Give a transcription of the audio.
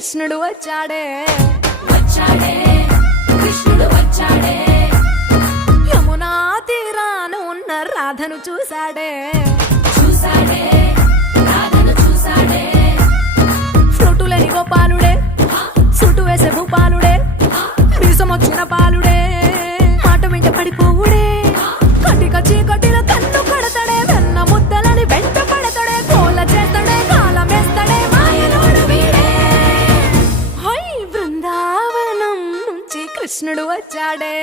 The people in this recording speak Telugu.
కృష్ణుడు వచ్చాడే వచ్చాడే కృష్ణుడు వచ్చాడే యమునా తీరాన ఉన్న రాధను చూశాడే చూసాడే రాధను చూసాడే ఫ్రూటులేని గోపాలుడే సుటు వేసే భూపాలుడే మీసమొచ్చిన పాలుడే మాట వెంట పడిపోవుడే కటిక చీకటిలో కన్ను కడతాడే వెన్న ముద్దలని వెంట పడతాడే కోల చేస్తాడే కాలమేస్తాడే మాయలోడు వీడే హై బృందావనం నుంచి కృష్ణుడు వచ్చాడే